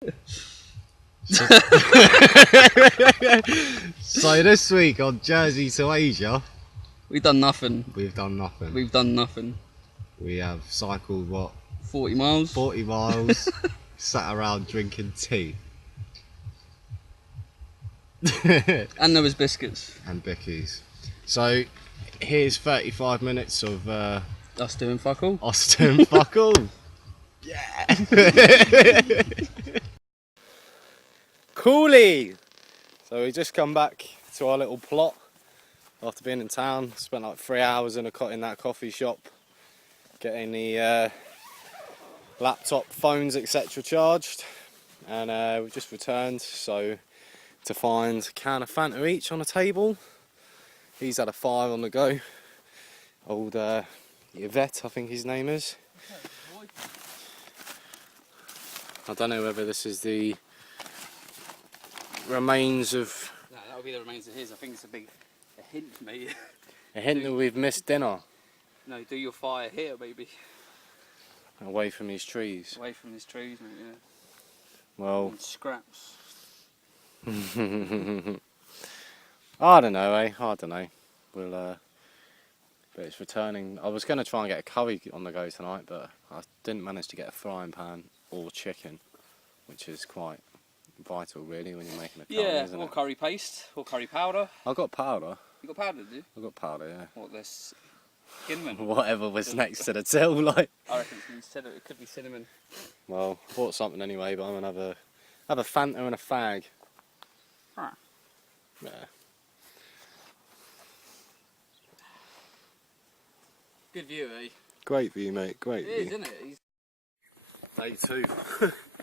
So this week on Jersey to Asia, We've done nothing. we've done nothing. We've done nothing. We have cycled, what, 40 miles. 40 miles, sat around drinking tea. And there was biscuits. And bickies. So here's 35 minutes of Us doing fuck all. us doing fuck all. Yeah. Coolly. So we just come back to our little plot after being in town. Spent like 3 hours in that coffee shop, getting the laptop, phones, etc. charged, and we've just returned. So to find a can of Fanta each on a table. He's had a 5 on the go. Old Yvette, I think his name is. I don't know whether this is the remains of... No, that'll be the remains of his. I think it's a hint, mate. A hint that we've missed dinner. No, do your fire here, baby. Away from these trees. Away from these trees, mate, yeah. Well... And scraps. I don't know, eh? I don't know. We'll, but it's returning. I was going to try and get a curry on the go tonight, but I didn't manage to get a frying pan or chicken, which is quite vital, really, when you're making a curry, Yeah, isn't or it? curry paste, or curry powder. I got powder. You got powder, did you? I got powder, yeah. What, this cinnamon? Whatever was next to the till, like. I reckon it could be cinnamon. Well, I bought something anyway, but I'm gonna have a Fanta and a fag. Ah. Yeah. Good view, eh? Great view, mate. Great It is, isn't it? Day 2.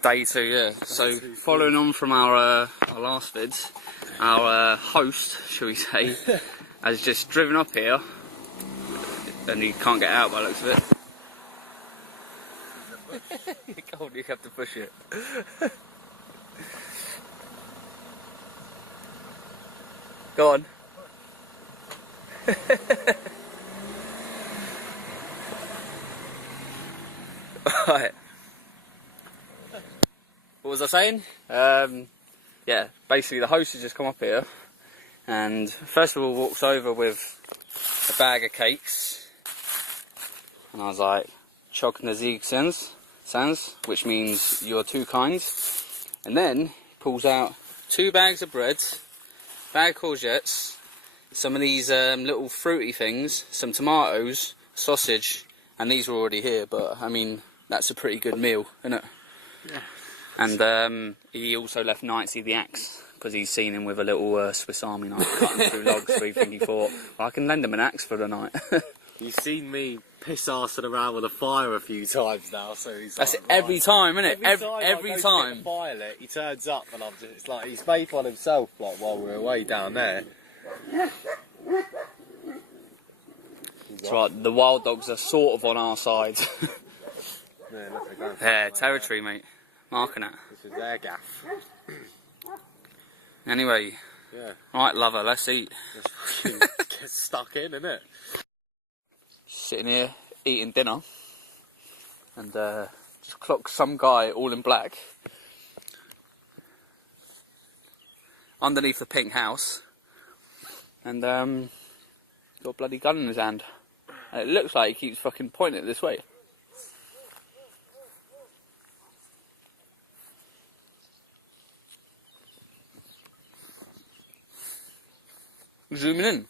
Day 2, yeah. So, following on from our last vids, our host, shall we say, has just driven up here, and he can't get out by the looks of it. You can't, you have to push it. Go on. Right. What was I saying? Yeah, basically the host has just come up here and first of all walks over with a bag of cakes, and I was like, choc nazik sans, which means you're too kind, and then he pulls out 2 bags of bread, bag of courgettes, some of these little fruity things, some tomatoes, sausage, and these were already here, but I mean, that's a pretty good meal, isn't it? Yeah. And he also left Knightsy the axe, because he's seen him with a little Swiss Army knife cutting through logs, so he thought, well, I can lend him an axe for the night. You've seen me piss-arsing around with a fire a few times now, so he's That's like, it every time, isn't it? Every time. To get the fire lit, he turns up and it's like he's made one himself, like while we're away down there. That's right, the wild dogs are sort of on our side. Yeah, look, they're going for Yeah, it, territory, mate. Marking it. This is their gaff. Anyway, Yeah. right, lover, let's eat. Just get stuck in, innit? Sitting here, eating dinner, and just clocked some guy all in black underneath the pink house, and got a bloody gun in his hand. And it looks like he keeps fucking pointing it this way. Zooming in.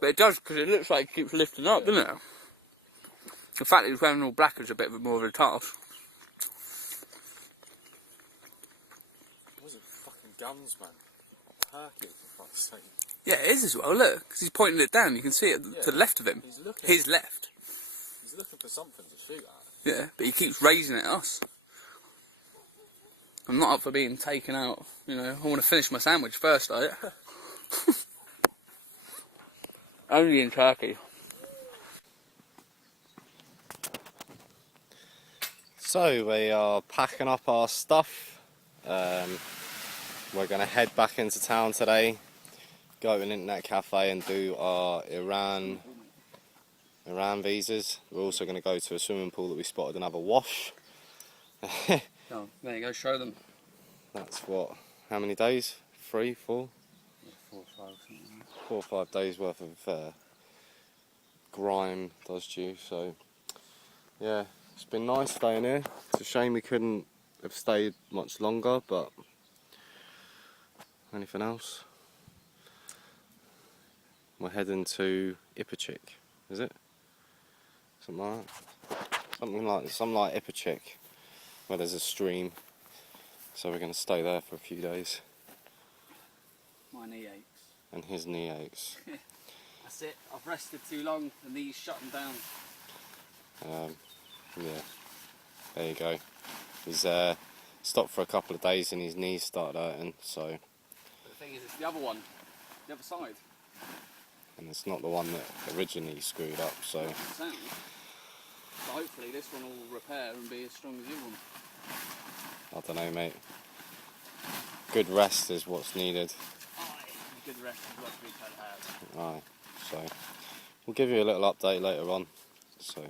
But it does, because it looks like it keeps lifting up, doesn't it? The fact that he's wearing all black is a bit more of a task. Those are fucking guns, man. Turkey, for fuck's sake. Yeah, it is as well, look, because he's pointing it down, you can see it to the left of him. He's looking. His left. He's looking for something to shoot at. Yeah, but he keeps raising it at us. I'm not up for being taken out, you know, I want to finish my sandwich first, though. Only in Turkey. So we are packing up our stuff. We're going to head back into town today, go to an internet cafe and do our Iran Iran visas. We're also going to go to a swimming pool that we spotted and have a wash. Oh, there you go, show them. That's what, how many days? 3, 4? 4 or 5, something like that. 4 or 5 days worth of grime does due, so yeah, it's been nice staying here. It's a shame we couldn't have stayed much longer, but anything else? We're heading to Ipachik, is it? Something like that. Something like Ipachik, where there's a stream. So we're going to stay there for a few days. My knee aches. And his knee aches. That's it, I've rested too long, the knees shutting down. Yeah, there you go. He's stopped for a couple of days and his knees started hurting, so... But the thing is, it's the other one, the other side. And it's not the one that originally screwed up, so... So hopefully this one will repair and be as strong as the other one. I don't know, mate. Good rest is what's needed. Aye, good rest is what we can have. Aye, so... We'll give you a little update later on, so...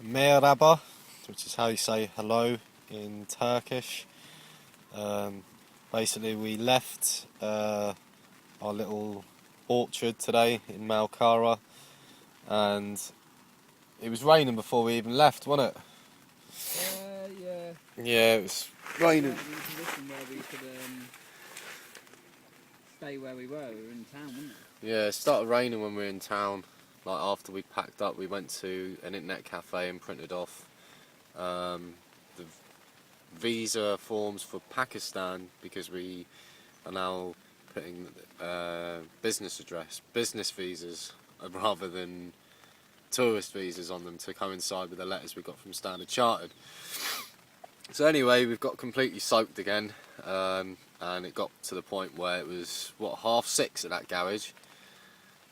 Merhaba, which is how you say hello in Turkish. Basically we left our little orchard today in Malkara, and it was raining before we even left, wasn't it? Yeah. Yeah, it was raining. We were in a position where we could stay where we were in town, wasn't it? Yeah, it started raining when we were in town. Like after we packed up, we went to an internet cafe and printed off the visa forms for Pakistan, because we are now putting business visas rather than tourist visas on them to coincide with the letters we got from Standard Chartered. So anyway, we've got completely soaked again, and it got to the point where it was, what, 6:30 at that garage,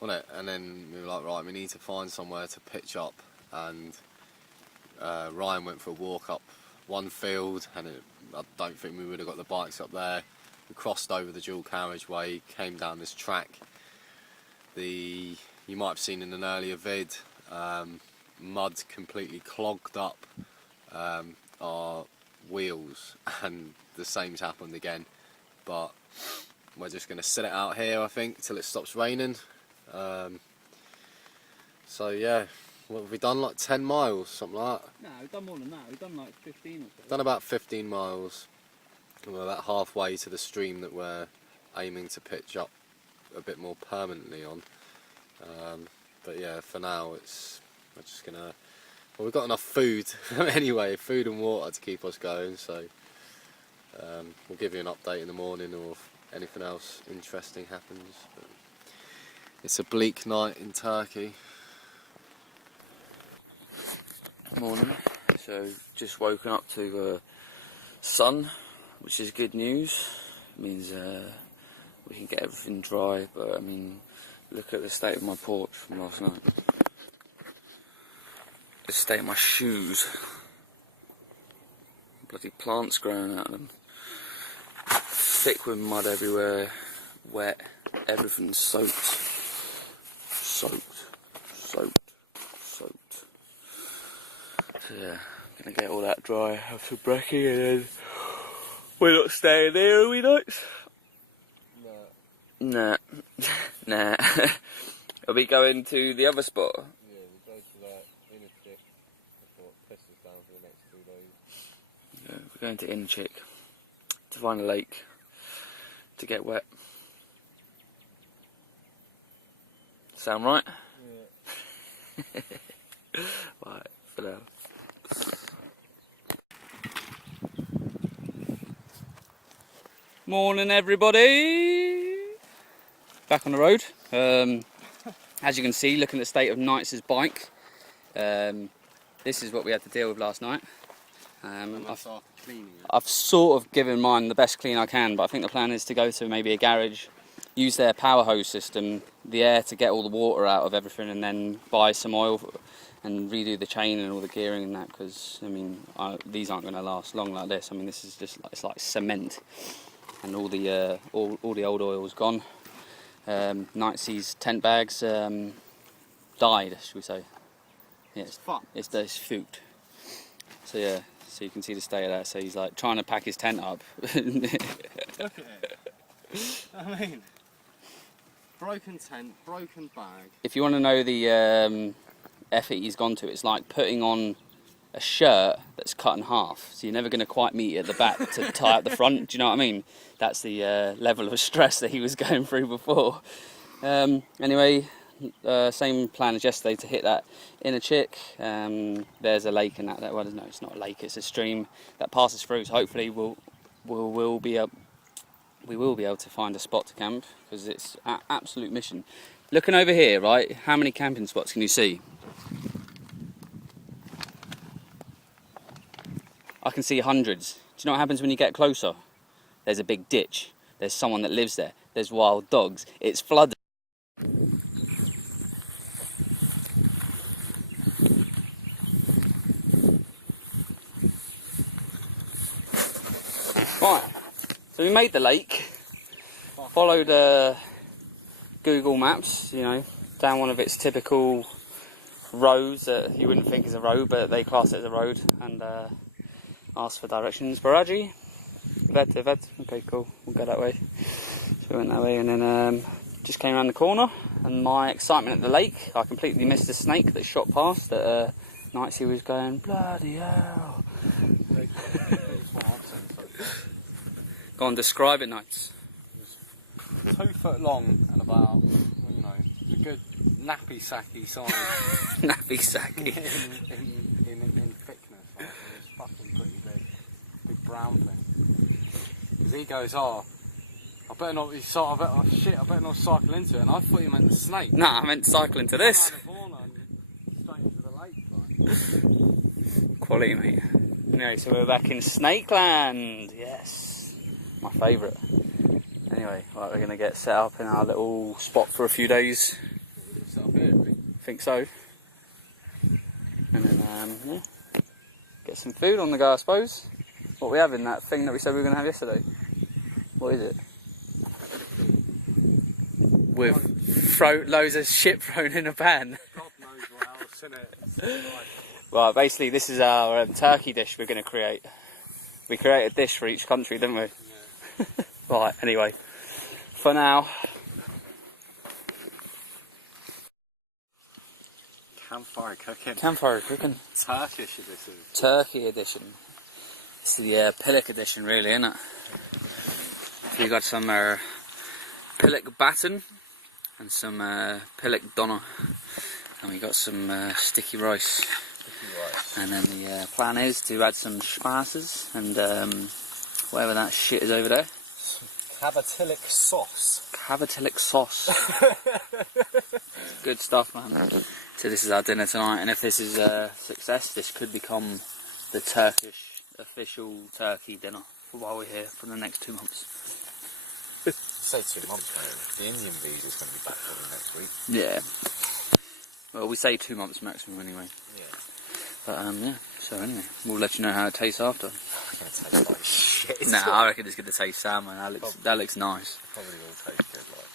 wasn't it? And then we were like, right, we need to find somewhere to pitch up, and Ryan went for a walk up one field, and I don't think we would have got the bikes up there. We crossed over the dual carriageway, came down this track. You might have seen in an earlier vid, mud completely clogged up our wheels, and the same's happened again. But we're just going to sit it out here, I think, till it stops raining. So yeah, what have we done, like 10 miles, something like that? No, we've done more than that, we've done like 15 or so. Done about 15 miles. We're about halfway to the stream that we're aiming to pitch up a bit more permanently on. But yeah, for now we're just gonna... Well, we've got enough food anyway, food and water to keep us going, so we'll give you an update in the morning or if anything else interesting happens. But it's a bleak night in Turkey. Morning. So just woken up to sun, which is good news. It means we can get everything dry, but I mean, look at the state of my porch from last night. The state of my shoes. Bloody plants growing out of them. Thick with mud everywhere, wet, everything's soaked. Soaked. So yeah, I'm gonna get all that dry, have some brekkie, and then we're not staying there, are we not? Nah. Nah. Are we going to the other spot? Yeah, we'll go to that inner chick before it pisses down for the next 2 days. Yeah, we're going to Inchik to find a lake to get wet. Sound right? Yeah. Right, for now. Morning everybody! Back on the road. As you can see, looking at the state of Knight's bike, this is what we had to deal with last night. I've sort of given mine the best clean I can, but I think the plan is to go to maybe a garage, use their power hose system, the air to get all the water out of everything, and then buy some oil and redo the chain and all the gearing and that, because I mean these aren't going to last long like this. I mean, this is just like, it's like cement. and all the old oil's gone. Knightsy's tent bags died, should we say? Yeah, it's fucked. So yeah, so you can see the state of that. So he's like trying to pack his tent up. Look at it. I mean, broken tent, broken bag. If you want to know the effort he's gone to, it's like putting on a shirt that's cut in half. So you're never going to quite meet it at the back to tie up the front. Do you know what I mean? That's the level of stress that he was going through before. Anyway, same plan as yesterday to hit that inner chick. There's a lake in that. Well, no, it's not a lake. It's a stream that passes through. So hopefully we'll be able to find a spot to camp, because it's an absolute mission. Looking over here, right? How many camping spots can you see? I can see hundreds. Do you know what happens when you get closer? There's a big ditch. There's someone that lives there. There's wild dogs. It's flooded. Right, so we made the lake, followed Google Maps, you know, down one of its typical roads that you wouldn't think is a road, but they class it as a road, and asked for directions. Baraji? Ved. Okay, cool, we'll go that way. So we went that way, and then just came around the corner, and my excitement at the lake, I completely missed the snake that shot past that Knightsy was going, bloody hell. Go on, describe it, Knights. 2 foot long and about, you know, a good nappy sacky size. Nappy sacky. in thickness. Like, it was fucking pretty big brown thing. Because he goes, oh, I better not cycle into it, and I thought you meant the snake. Nah, I meant cycle into this. Straight into the lake, like. Quality, mate. Anyway, so we're back in Snakeland. Yes. My favourite. Anyway, right, we're going to get set up in our little spot for a few days. Set up here, really? Think so. And then, yeah, get some food on the go, I suppose. What we have in that thing that we said we were going to have yesterday. What is it? With loads of shit thrown in a pan. God knows what else in it. Well, basically this is our turkey dish we're going to create. We create a dish for each country, didn't we? Yeah. Right, anyway, for now. Campfire cooking. Campfire cooking. Turkish edition. Turkey edition. It's the Pillik edition, really, isn't it? You got some Pillik batten and some Pillik doner, and we got some sticky rice. And then the plan is to add some spices and whatever that shit is over there. Cavatillic sauce. Cavatillic sauce. Good stuff, man. So this is our dinner tonight, and if this is a success, this could become the Turkish official turkey dinner while we're here for the next 2 months. Say 2 months, mate. The Indian visa's going to be back for next week. Yeah. Well, we say 2 months maximum anyway. Yeah. But yeah. So anyway, we'll let you know how it tastes after. It's going to taste like shit. Nah, I reckon it's going to taste salmon. That looks nice. Probably will taste good, like.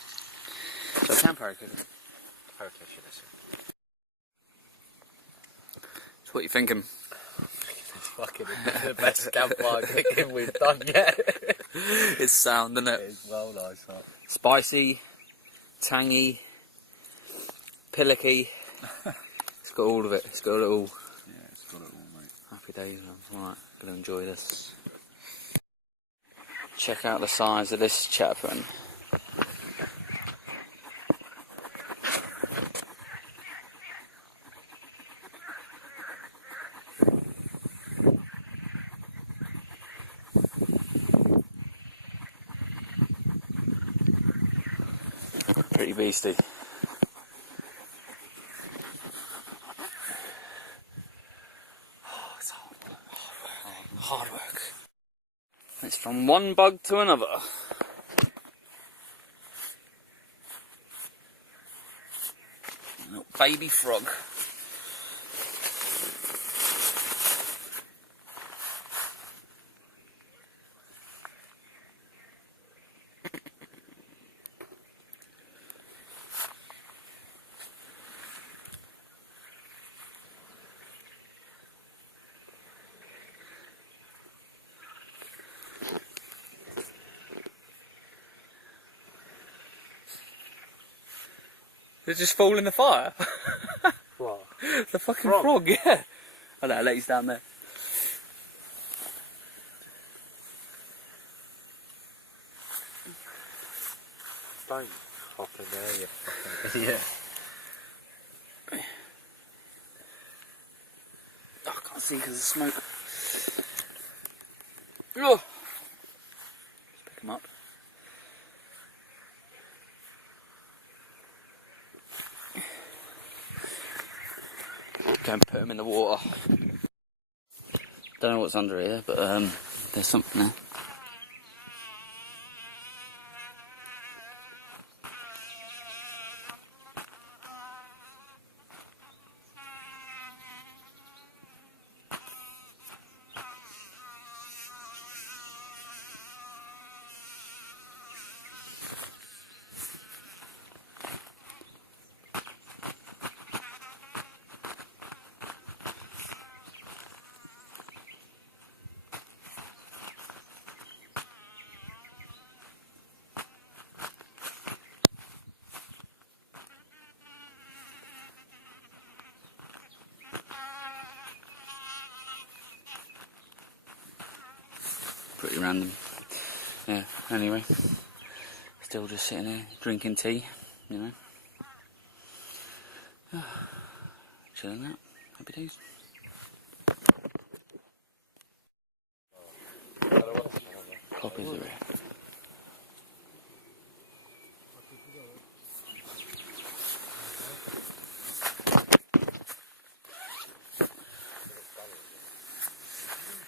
So campfire cooking. Turkish edition. So what are you thinking? It's fucking the best campfire cooking we've done yet. It's sound, isn't it? It's well nice, right? Spicy, tangy, pillicky. It's got all of it. It's got it all. Yeah, it's got it all, mate. Happy days, man. Alright, gonna enjoy this. Check out the size of this chapman. Pretty beastie. It's Hard work. It's from one bug to another. Little baby frog. Did it just fall in the fire? What? The fucking frog, yeah. Oh no, he's down there. Don't hop in there, you fucking idiot. Oh, I can't see because of the smoke. Oh. Let's pick him up. Go and put him in the water. Don't know what's under here, but there's something there. Pretty random. Yeah, anyway. Still just sitting there, drinking tea, you know. Chilling out. Happy days. Copies are rare.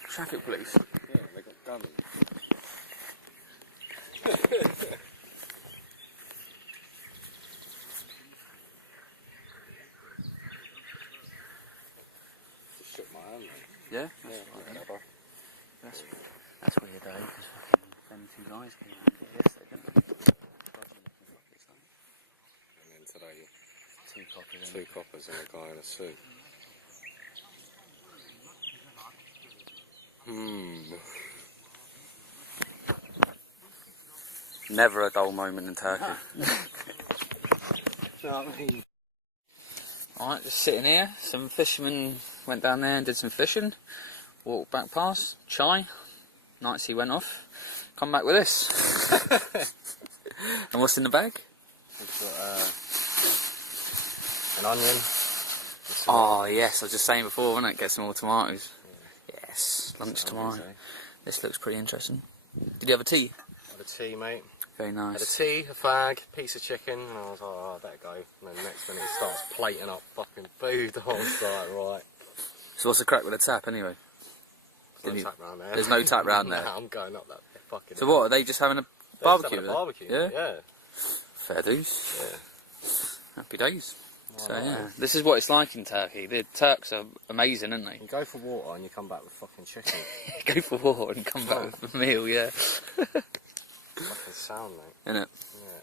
Traffic police. Yeah, they got guns. Just shook my hand, mate. Yeah? Whatever. That's weird though, because fucking them two guys came around here yesterday, didn't they? And then today, Two coppers. two coppers and a guy in a suit. Never a dull moment in Turkey. You know what I mean? Alright, just sitting here. Some fishermen went down there and did some fishing. Walked back past. Chai. Nights he went off. Come back with this. And what's in the bag? We've got an onion. Oh yes, I was just saying before, wasn't it? Get some more tomatoes. Yeah. Yes, lunch tomorrow. This looks pretty interesting. Did you have a tea? Had a tea, mate. Very Had a nice. tea, a fag, piece of chicken, and I was like, oh, I better go. And then next minute he starts plating up fucking food. I was like, right. So what's the crack with the tap anyway? There's no tap round there. There's no tap round there. Nah, I'm going up that fucking... So what, are they just having a They're just barbecue? having a with it? barbecue. Yeah? Yeah. Fair dues. Yeah. Happy days. So Right. yeah, this is what it's like in Turkey. The Turks are amazing, aren't they? You go for water and you come back with fucking chicken. Go for water and come back with a meal, yeah. Fucking sound, mate. Innit? Yeah.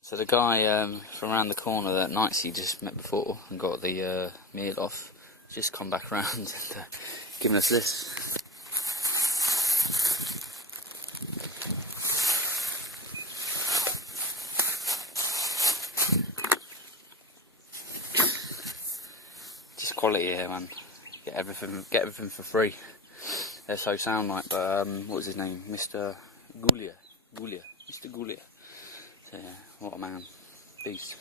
So the guy from around the corner that nights he just met before and got the meal off, just come back around and given us this. Just quality here, man. Get everything for free. They're so sound, like. But what was his name? Mr. Gulia. Mr. Gulia. So, yeah, what a man. Beast.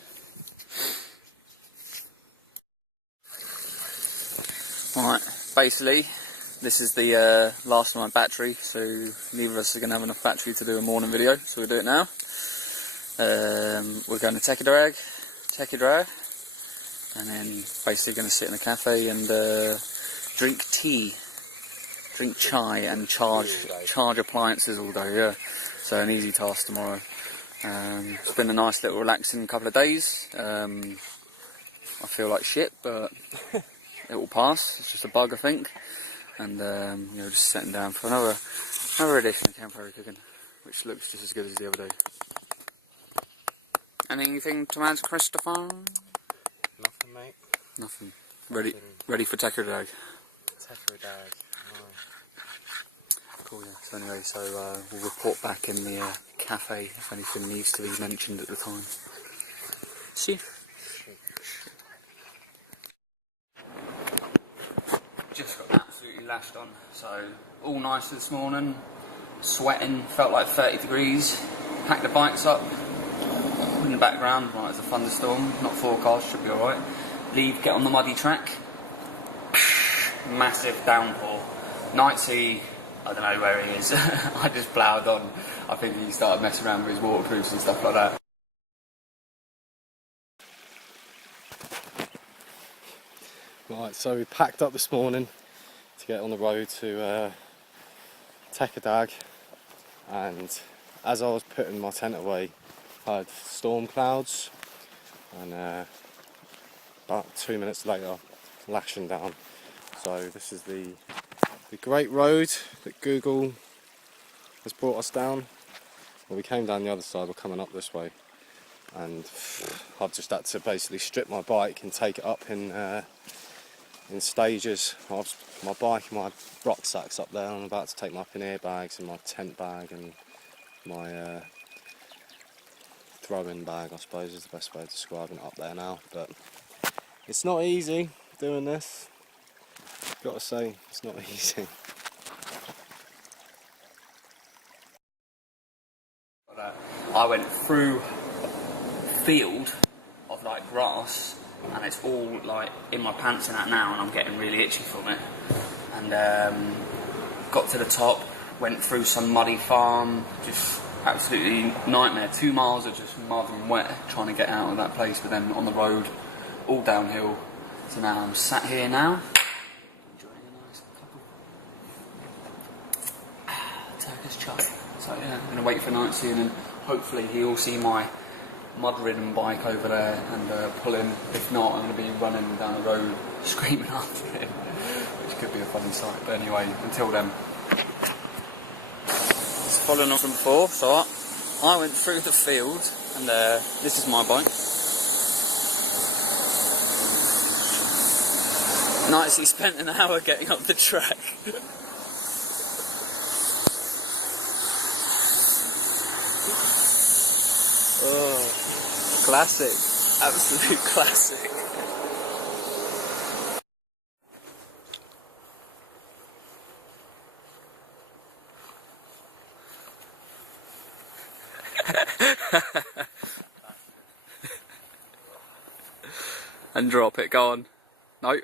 Alright, basically, this is the last of my battery, so neither of us are going to have enough battery to do a morning video, so we'll do it now. We're going to Tekirdağ, and then basically going to sit in a cafe and drink tea, drink chai and charge appliances all day, yeah. So an easy task tomorrow. It's been a nice little relaxing couple of days. I feel like shit, but it will pass. It's just a bug, I think. And you know, just sitting down for another edition of Camp Cooking, which looks just as good as the other day. Anything to add, Christopher? Nothing, mate. Nothing. Ready for Tekirdağ. Tekirdağ. Cool, yeah. So anyway, we'll report back in the cafe if anything needs to be mentioned at the time. See you. just got absolutely lashed on. So all nice this morning, sweating, felt like 30 degrees. Packed the bikes up. In the background, right, there's a thunderstorm, not forecast, should be alright. Leave, get on the muddy track. Massive downpour. Nightsy, I don't know where he is. I just ploughed on. I think he started messing around with his waterproofs and stuff like that. Right, so we packed up this morning to get on the road to Tecadag, and as I was putting my tent away, I had storm clouds, and about 2 minutes later, lashing down. So this is the great road that Google has brought us down. Well, we came down the other side, we're coming up this way, and I've just had to basically strip my bike and take it up in stages. My bike and my rucksack's up there. I'm about to take my pannier bags and my tent bag and my throwing bag, I suppose is the best way of describing it, up there now. But it's not easy doing this. Gotta say, it's not easy. I went through a field of like grass, and it's all like in my pants and that now, and I'm getting really itchy from it. And got to the top, went through some muddy farm, just absolutely nightmare. 2 miles of just mud and wet trying to get out of that place, but then on the road, all downhill. So now I'm sat here now, enjoying a nice cup of Turkish chai. So yeah, I'm gonna wait for Nightsy, and then hopefully he'll see my mud-ridden bike over there and pull him. If not, I'm going to be running down the road screaming after him, which could be a funny sight. But anyway, until then. It's following on from before, so I went through the field, and this is my bike. Nicely spent an hour getting up the track. Oh. Classic, absolute classic. And drop it, go on. No,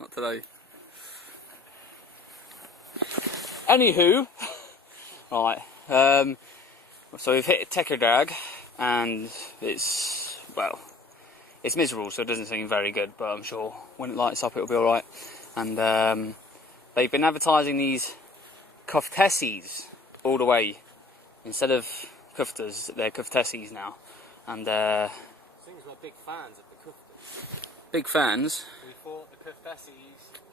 not today. Anywho, right, so we've hit Tecadag. And it's miserable, so it doesn't seem very good, but I'm sure when it lights up it'll be alright. And they've been advertising these koftesis all the way. Instead of kuftas, they're koftesis now. And seems like big fans of the kuftas. Big fans. We thought the koftesis,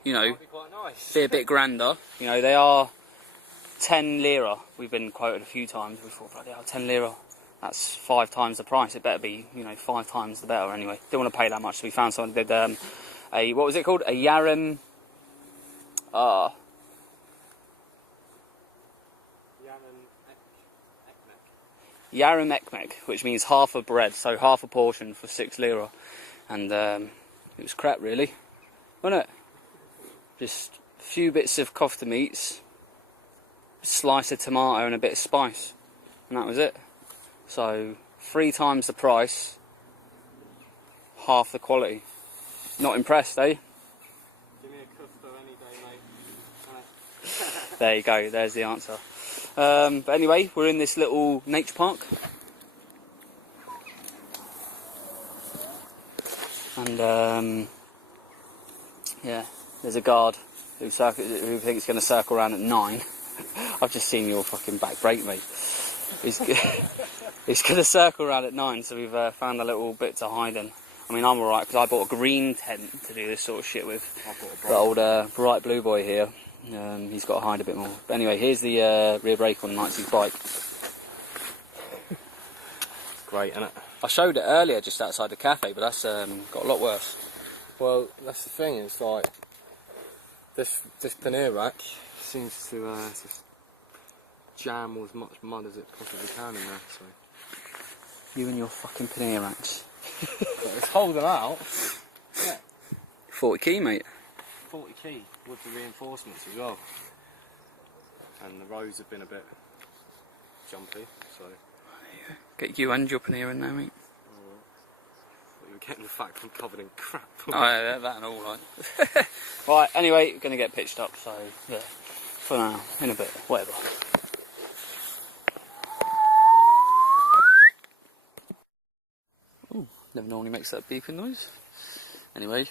you know, might be quite nice. Be a bit grander. You know, they are 10 lira. We've been quoted a few times. We thought, bloody hell, 10 lira. That's 5 times the price. It better be, you know, 5 times the better anyway. Didn't want to pay that much, so we found someone who did a, what was it called? A Yarim... Yarim ekmek, which means half a bread, so half a portion for 6 lira. And it was crap, really. Wasn't it? Just a few bits of kofta meats, a slice of tomato and a bit of spice. And that was it. So, 3 times the price, half the quality. Not impressed, eh? Give me a kufta any day, mate. There you go, there's the answer. But anyway, we're in this little nature park. And, yeah, there's a guard who thinks he's going to circle around at 9. I've just seen your fucking back break, mate. He's going to circle around at 9, so we've found a little bit to hide in. I mean, I'm alright, because I bought a green tent to do this sort of shit with. The old bright blue boy here. He's got to hide a bit more. But anyway, here's the rear brake on Nightsy's bike. Great, isn't it? I showed it earlier just outside the cafe, but that's got a lot worse. Well, that's the thing, it's like, this pannier rack seems to just jam as much mud as it possibly can in there, so. You and your fucking pannier racks. But it's holding out. Yeah. 40 key, mate. 40 key. with the reinforcements as well. And the roads have been a bit jumpy, so... Get you and your pannier in there, mate. You're getting the fact I'm covered in crap. Oh yeah, that and all right. Right, anyway, we're going to get pitched up, so yeah, for now, in a bit, whatever. Ooh, never normally makes that beeping noise. Anyway,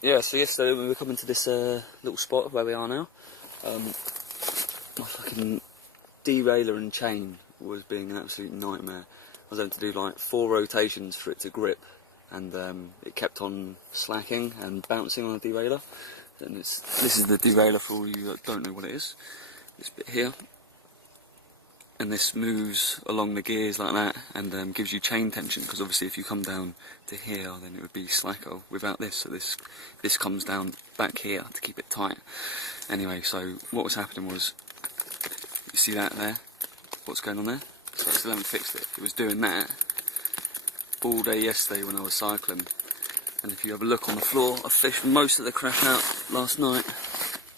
yeah, so yesterday we were coming to this little spot where we are now. My fucking derailleur and chain was being an absolute nightmare. I was having to do like 4 rotations for it to grip, and it kept on slacking and bouncing on the derailleur. And this is the derailleur for all you that don't know what it is. This bit here, and this moves along the gears like that, and gives you chain tension. Because obviously, if you come down to here, then it would be slacker without this. So this comes down back here to keep it tight. Anyway, so what was happening was, you see that there? What's going on there? So I still haven't fixed it. It was doing that all day yesterday when I was cycling. And if you have a look on the floor, I fished most of the crap out last night.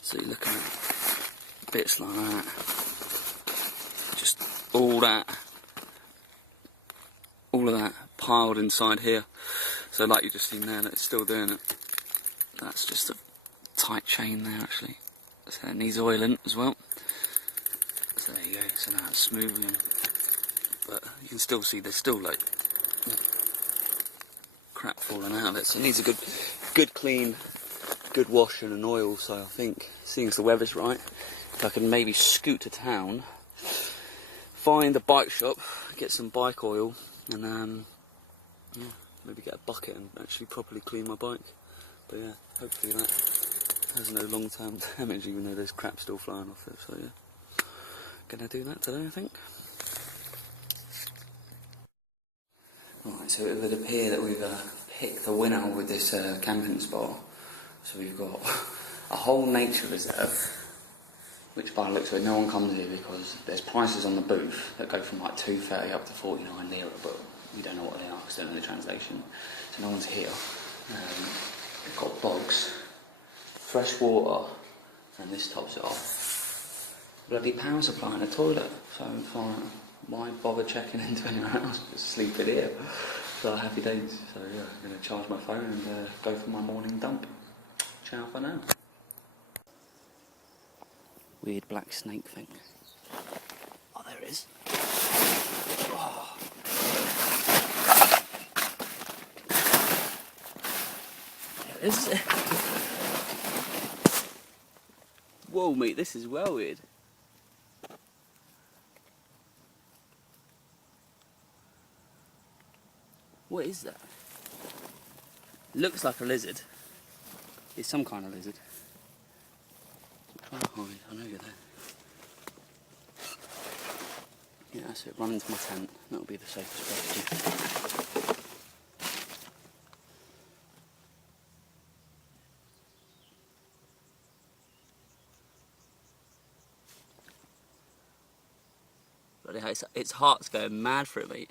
So you're looking at bits like that. Just all of that piled inside here. So like you just seen there, that it's still doing it. That's just a tight chain there actually. So it needs oiling as well. So there you go, so now it's smoothing. But you can still see there's still like crap falling out of it. So it needs a good clean, good wash and an oil. So I think, seeing as the weather's right, if I can maybe scoot to town, find a bike shop, get some bike oil, and yeah, maybe get a bucket and actually properly clean my bike. But yeah, hopefully that has no long-term damage, even though there's crap still flying off it. So yeah, gonna do that today, I think. Right, so it would appear that we've picked a winner with this camping spot. So we've got a whole nature reserve, which by the looks of it, no one comes here because there's prices on the booth that go from like $2.30 up to $49 lira, but we don't know what they are because they don't know the translation. So no one's here. We've got bogs, fresh water, and this tops it off. Bloody power supply and a toilet. So why bother checking into anywhere else? Just sleep in here. So happy days. So yeah, I'm going to charge my phone and go for my morning dump. Ciao for now. Weird black snake thing. Oh, there it is. Oh. There it is. Whoa, mate, this is well weird. What is that? Looks like a lizard. It's some kind of lizard. I'm trying to hide, I know you're there. Yeah, that's it, run into my tent. That'll be the safest place. Bloody hell, its heart's going mad for it, mate.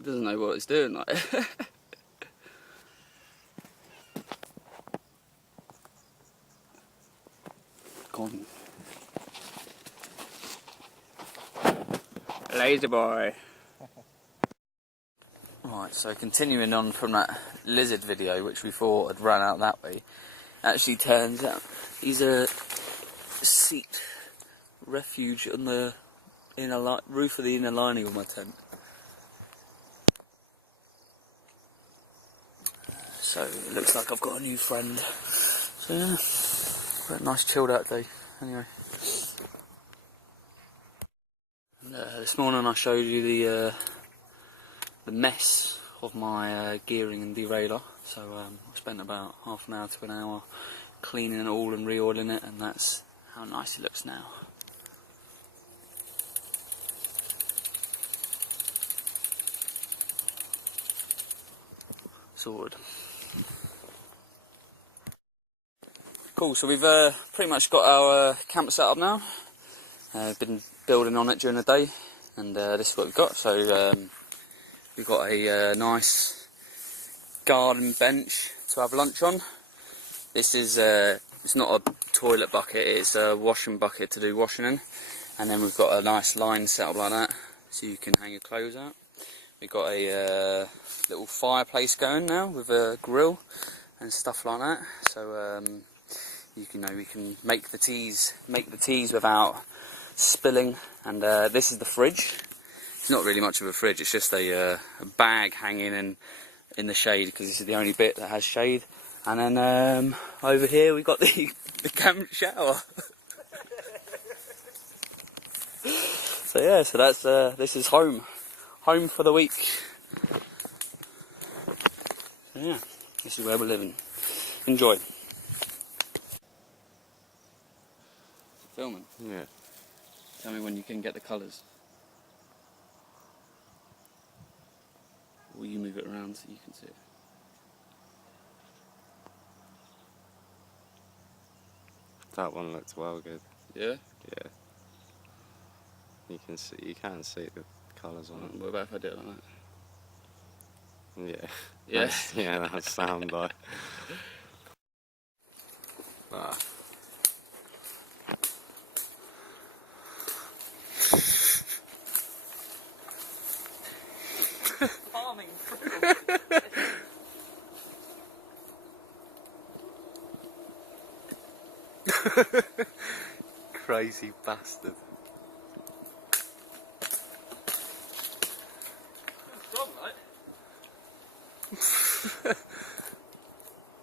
It doesn't know what it's doing, like. Gone. Lazy boy. Right, so continuing on from that lizard video, which we thought had run out that way, actually turns out he's a seat refuge on the inner roof of the inner lining of my tent. So it looks like I've got a new friend. So yeah, got a nice chilled out day. Anyway, and, this morning I showed you the mess of my gearing and derailleur. So I spent about half an hour to an hour cleaning it all and re-oiling it, and that's how nice it looks now. Sorted. Cool, so we've pretty much got our camp set up now. Been building on it during the day, and this is what we've got. So we've got a nice garden bench to have lunch on. This is it's not a toilet bucket, it's a washing bucket to do washing in. And then we've got a nice line set up like that, so you can hang your clothes out. We've got a little fireplace going now with a grill and stuff like that. So you know, we can make the teas without spilling. And this is the fridge. It's not really much of a fridge, it's just a bag hanging in the shade, because this is the only bit that has shade. And then over here we got the camp shower. So yeah, so that's this is home for the week. So yeah, this is where we're living. Enjoy. Filming. Yeah. Tell me when you can get the colours. Will you move it around so you can see it? That one looks well good. Yeah? Yeah. You can see the colours on it. What about if I do it like that? Yeah. Yeah? Yeah, that sound like. Ah. Farming fruit. Crazy bastard. Strong, right?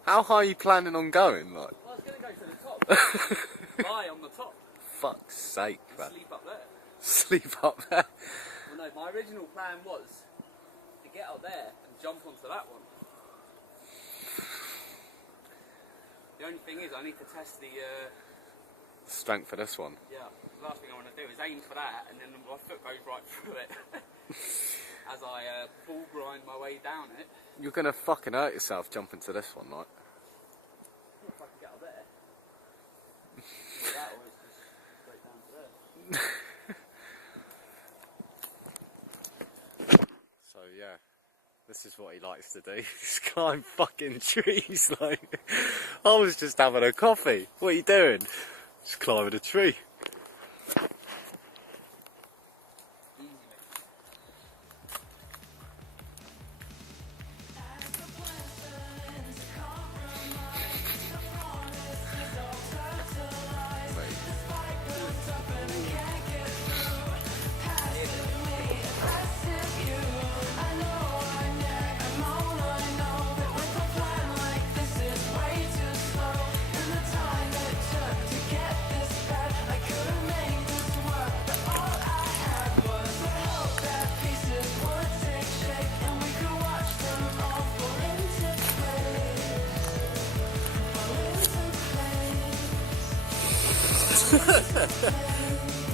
How high are you planning on going, like? Well, I was going to go to the top. Lie on the top. Fuck's sake, man. Sleep up there. Sleep up there. Well, no, my original plan was to get up there and jump onto that one. The only thing is, I need to test the. Strength for this one. Yeah, the last thing I want to do is aim for that, and then my foot goes right through it as I ball grind my way down it. You're gonna fucking hurt yourself jumping to this one, like. If I can get up there. That or it's just straight down to there. So yeah, this is what he likes to do. Just climb fucking trees, like. I was just having a coffee. What are you doing? Just climbing a tree.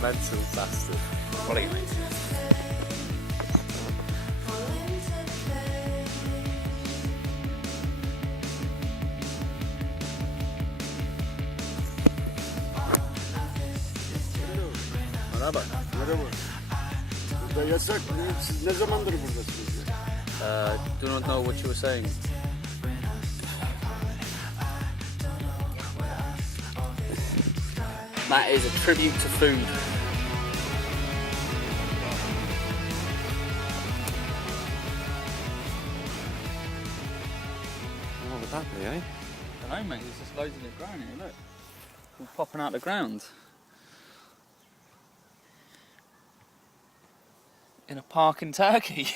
Mental bastard. What are you, mate? Merhaba. Merhaba. Burada yasak. Siz ne zamandır buradasınız? Do not know what you were saying. That is a tribute to food. What would that be, eh? I don't know, mate. There's just loads of it growing here. Look, all popping out the ground. In a park in Turkey.